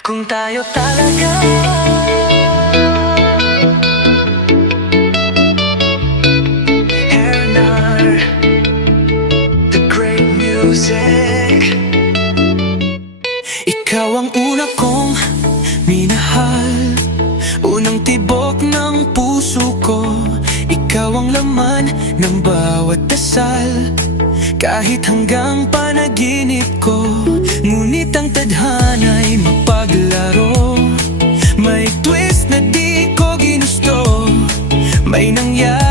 Kung tayo talaga. Hernar The great music. Ikaw ang una kong minahal. Unang tibok ng puso ko. Ikaw ang laman ng bawat dasal. Kahit hanggang panaginip ko. Ngunit ang tadhana'y May nangyaring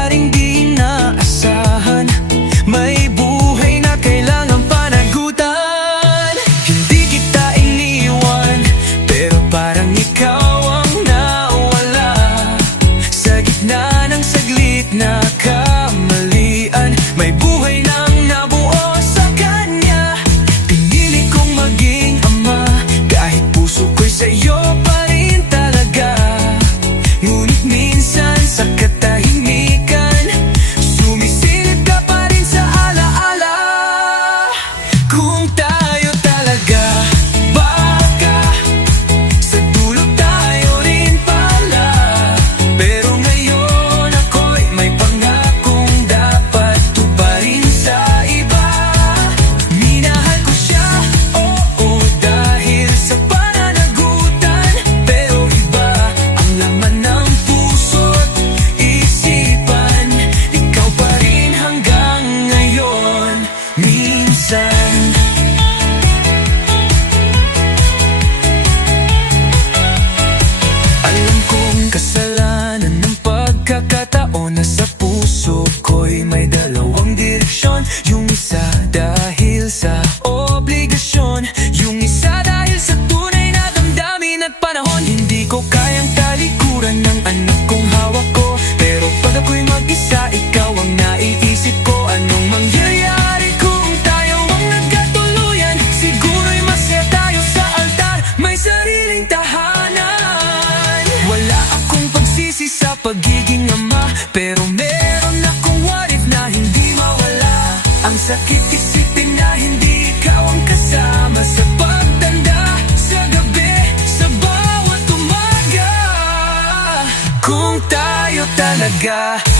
anak kong ko. Pero pag ako'y mag-isa, ikaw ang naiisip ko. Anong mangyayari kung tayo ang nagkatuluyan? Siguro'y masaya tayo sa altar May sariling tahanan. Wala akong pagsisi sa pagiging ama Pero meron akong what if na hindi mawala Ang sakit talaga.